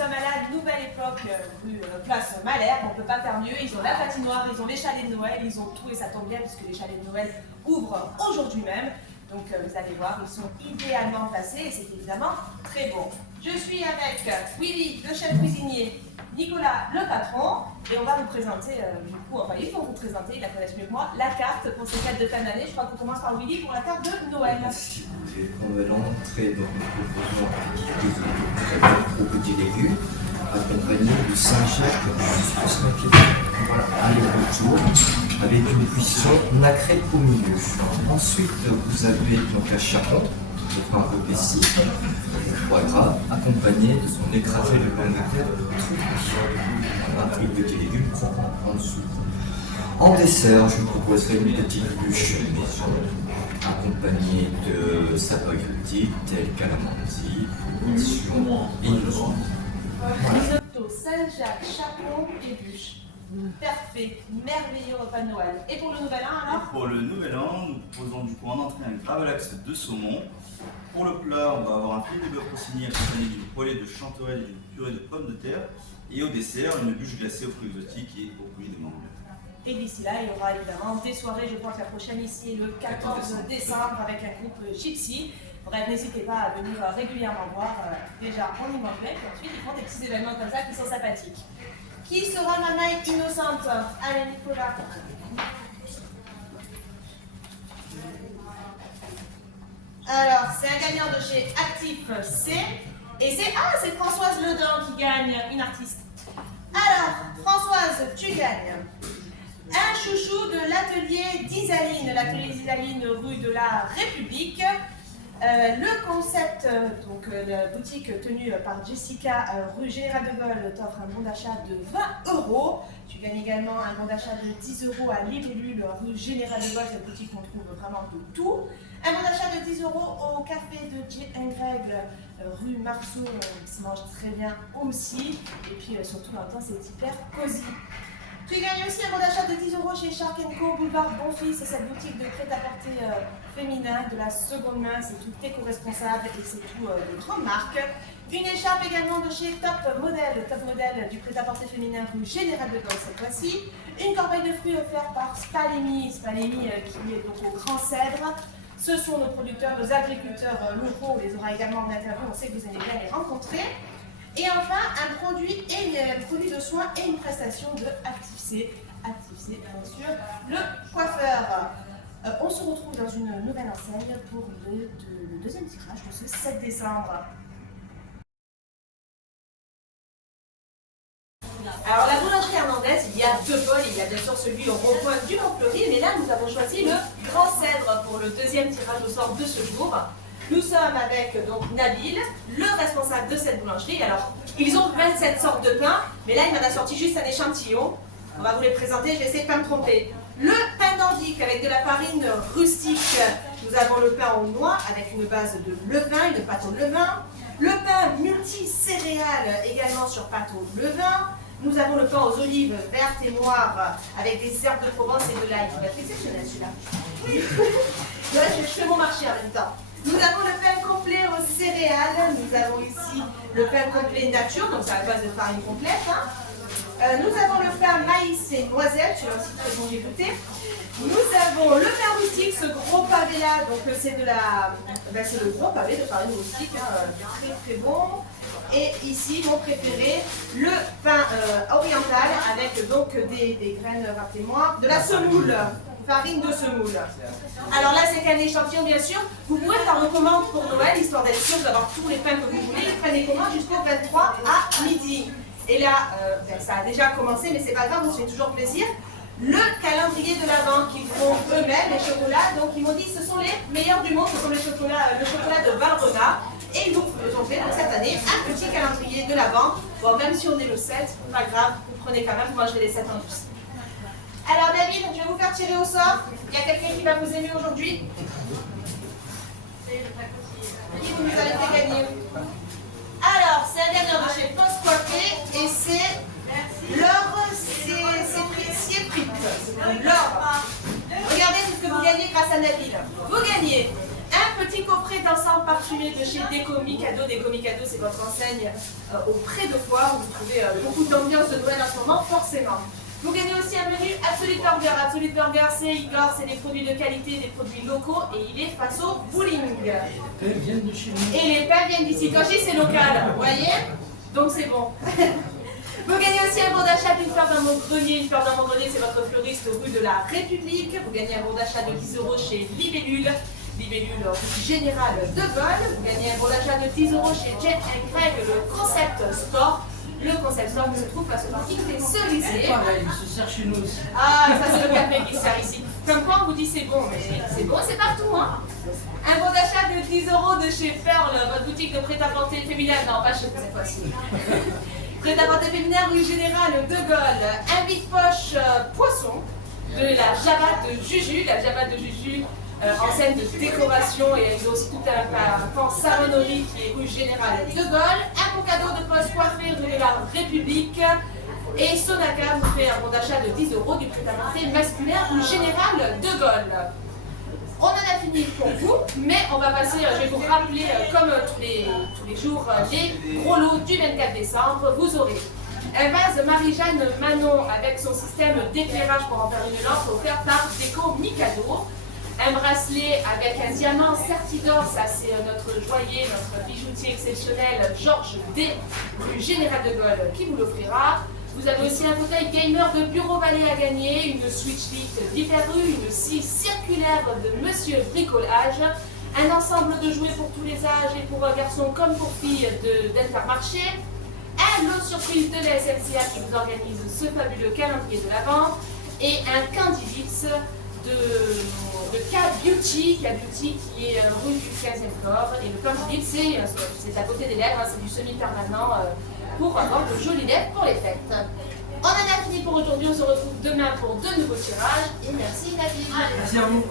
sommes à la Nouvelle Époque, rue Place Malherbe. On ne peut pas faire mieux. Ils ont la patinoire, ils ont les chalets de Noël, ils ont tout et ça tombe bien puisque les chalets de Noël ouvrent aujourd'hui même. Donc vous allez voir, ils sont idéalement placés et c'est évidemment très bon. Je suis avec Willy, le chef cuisinier, Nicolas, le patron, et on va vous présenter, ils vont vous présenter, ils la connaissent mieux que moi, la carte pour ces fêtes de fin d'année. Je crois qu'on commence par Willy pour la carte de Noël. Si vous voulez, on va l'entrée, donc nous proposons un petit légumes accompagné de Saint-Jacques jusqu'au Saint-Pierre. Voilà, aller-retour avec une cuisson nacrée au milieu. Ensuite, vous avez donc la chapon, le pain épaissi, le foie gras, accompagné de son écrasé de pommes de terre voilà, avec petits légumes croquants en dessous. En dessert, je vous proposerai une petite bûche maison accompagnée de sapaghetti tels calamansi, et innocent. Risotto, Saint-Jacques, chapon et bûche. Parfait, merveilleux repas de Noël. Et pour le nouvel an alors? Pour le nouvel an, nous proposons du coup en entrée un gravlax de saumon. Pour le plat, on va avoir un filet de bœuf rossini accompagné d'une poêlée de chanterelle et d'une purée de pommes de terre. Et au dessert, une bûche glacée aux fruits exotiques et aux fruits de mangue. Et d'ici là, il y aura évidemment des soirées, je crois que la prochaine ici est le 14 décembre avec un groupe Gypsy. Bref, n'hésitez pas à venir régulièrement voir. Déjà, on y mangerait, puis ensuite ils font des petits événements comme ça qui sont sympathiques. Qui sera ma main innocente? Allez, Nicolas. Alors, c'est un gagnant de chez Actif C. Et c'est Françoise Ledin qui gagne, une artiste. Alors, Françoise, tu gagnes un chouchou de l'atelier d'Isaline, l'atelier d'Isaline rue de la République. Le concept, donc la boutique tenue par Jessica, rue Général de Gaulle, t'offre un bon d'achat de 20 €. Tu gagnes également un bon d'achat de 10 € à Libellule, rue Général de Gaulle, cette boutique où on trouve vraiment de tout. Un bon d'achat de 10 € au café de J. Greg, rue Marceau, qui se mange très bien aussi. Et puis surtout en même temps, c'est hyper cosy. Tu gagnes aussi un bon d'achat de 10 € chez Shark & Co, boulevard Bonfils, c'est cette boutique de prêt-à-porter féminin, de la seconde main, c'est tout éco-responsable et c'est tout de grande marque. Une écharpe également de chez Top Model du prêt-à-porter féminin rue Général de Gaulle cette fois-ci. Une corbeille de fruits offerte par Spalemi qui est donc au Grand Cèdre. Ce sont nos producteurs, nos agriculteurs locaux, on les aura également en interview, on sait que vous aimez bien les rencontrer. Et enfin, un produit de soins et une prestation de Actif C, bien sûr, le coiffeur. On se retrouve dans une nouvelle enseigne pour le deuxième tirage de ce 7 décembre. Alors la boulangerie Hernandez, il y a deux pôles, il y a bien sûr celui au rond-point du Mont-Fleury, mais là nous avons choisi le Grand Cèdre pour le deuxième tirage au sort de ce jour. Nous sommes avec donc Nabil, le responsable de cette boulangerie. Alors, ils ont 27 sortes de pain, mais là, il m'en a sorti juste un échantillon. On va vous les présenter, je vais essayer de ne pas me tromper. Le pain nordique avec de la farine rustique. Nous avons le pain aux noix avec une base de levain, une pâte au levain. Le pain multicéréales également sur pâte au levain. Nous avons le pain aux olives vertes et noires avec des herbes de Provence et de l'ail. Il va être exceptionnel celui-là. Oui. Là, je fais mon marché en même temps. Nous avons le pain complet aux céréales, nous avons ici le pain complet nature, donc c'est à base de farine complète. Nous avons le pain maïs et noisettes, celui-là aussi très bon, j'ai goûté. Nous avons le pain rustique, ce gros pavé là, donc c'est le gros pavé de farine rustique, très très bon. Et ici, mon préféré, le pain oriental avec donc des graines, rappelez-moi, de la semoule. Farine de semoule. Alors là, c'est qu'un échantillon, bien sûr. Vous pouvez faire vos commandes pour Noël, histoire d'être sûr d'avoir tous les pains que vous voulez. Prenez commandes jusqu'au 23 à midi. Et là, ça a déjà commencé, mais c'est pas grave, on se fait toujours plaisir. Le calendrier de l'Avent qu'ils font eux-mêmes, les chocolats. Donc ils m'ont dit que ce sont les meilleurs du monde, ce sont le chocolat de Valrhona. Et ils nous ont fait donc, cette année un petit calendrier de l'Avent. Bon, même si on est le 7, pas grave, vous prenez quand même, vous mangerez les 7 en douce. Alors David, je vais vous faire tirer au sort. Il y a quelqu'un qui va vous aimer aujourd'hui. Qui vous nous avez fait gagner? Alors, c'est un gagnant de chez Post Coiffé et c'est Laure Siefrit. Laure, regardez tout ce que vous gagnez grâce à Nabil. Vous gagnez un petit coffret d'ensemble parfum parfumé de chez Déco Mikado. Déco Mikado, c'est votre enseigne auprès de Foire, où vous trouvez beaucoup d'ambiance de Noël en ce moment, forcément. Vous gagnez aussi un menu Absolute Burger. Absolute Burger, c'est Igor, c'est des produits de qualité, des produits locaux, et il est face au bowling. Les pains viennent de chez nous. Et les pains viennent d'ici. Quand je dis c'est local, vous voyez? Donc c'est bon. Vous gagnez aussi un bon d'achat d'une fleur dans mon grenier. Une fleur dans mon grenier, c'est votre fleuriste rue de la République. Vous gagnez un bon d'achat de 10 € chez Libellule. Libellule Général de Gaulle. Vous gagnez un bon d'achat de 10 € chez Jet & Craig, le Concept Store. Le Concept Store qui se trouve face au parking des Cerisiers. Pareil, il se sert chez nous aussi. Ah, ça c'est le café qui se sert ici. Comme quoi on vous dit c'est bon, mais c'est bon, c'est partout, hein. Un bon d'achat de 10 € de chez Pearl, votre boutique de prêt-à-porter féminin. Non, pas chez vous cette fois-ci. Prêt-à-porter féminin, rue Générale de Gaulle. Un vide-poche poisson de la Java de Juju. La Java de Juju, enseigne de décoration, et ils ont aussi tout un pan savonnerie qui est rue Générale de Gaulle. Un bon cadeau de poste coiffé rue de la République. Et Sonaca vous fait un bon d'achat de 10 € du prêt-à-porter masculin rue Générale de Gaulle. On en a fini pour vous, mais on va passer, je vais vous rappeler, comme tous les jours, les gros lots du 24 décembre. Vous aurez un vase Marie-Jeanne Manon avec son système d'éclairage pour en faire une lampe offert par Déco Mikado. Un bracelet avec un diamant Certidor, ça c'est notre joaillier, notre bijoutier exceptionnel, Georges D, rue Général de Gaulle, qui vous l'offrira. Vous avez aussi un fauteuil gamer de Bureau Vallée à gagner, une Switch Lite d'Hyper-U, une scie circulaire de Monsieur Bricolage, un ensemble de jouets pour tous les âges et pour garçons comme pour filles d'Intermarché, un lot surprise de la SNCA qui vous organise ce fabuleux calendrier de l'Avent et un Candy Lips de K-Beauty qui est rue du 15e corps. Et le Candy Lips, c'est à côté des lèvres, c'est du semi-permanent pour avoir de jolies lèvres pour les fêtes. On en a fini pour aujourd'hui, on se retrouve demain pour de nouveaux tirages et merci Nabil. Merci à vous.